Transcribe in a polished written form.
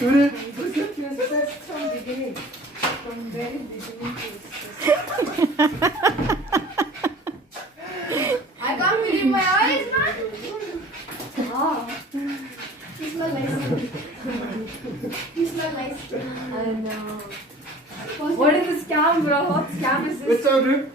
First from beginning. From very beginning to I can't believe my eyes, man. Ah, You smell nice. You smell nice. I know. First What is this scam, bro? What scam is this? What's up, dude?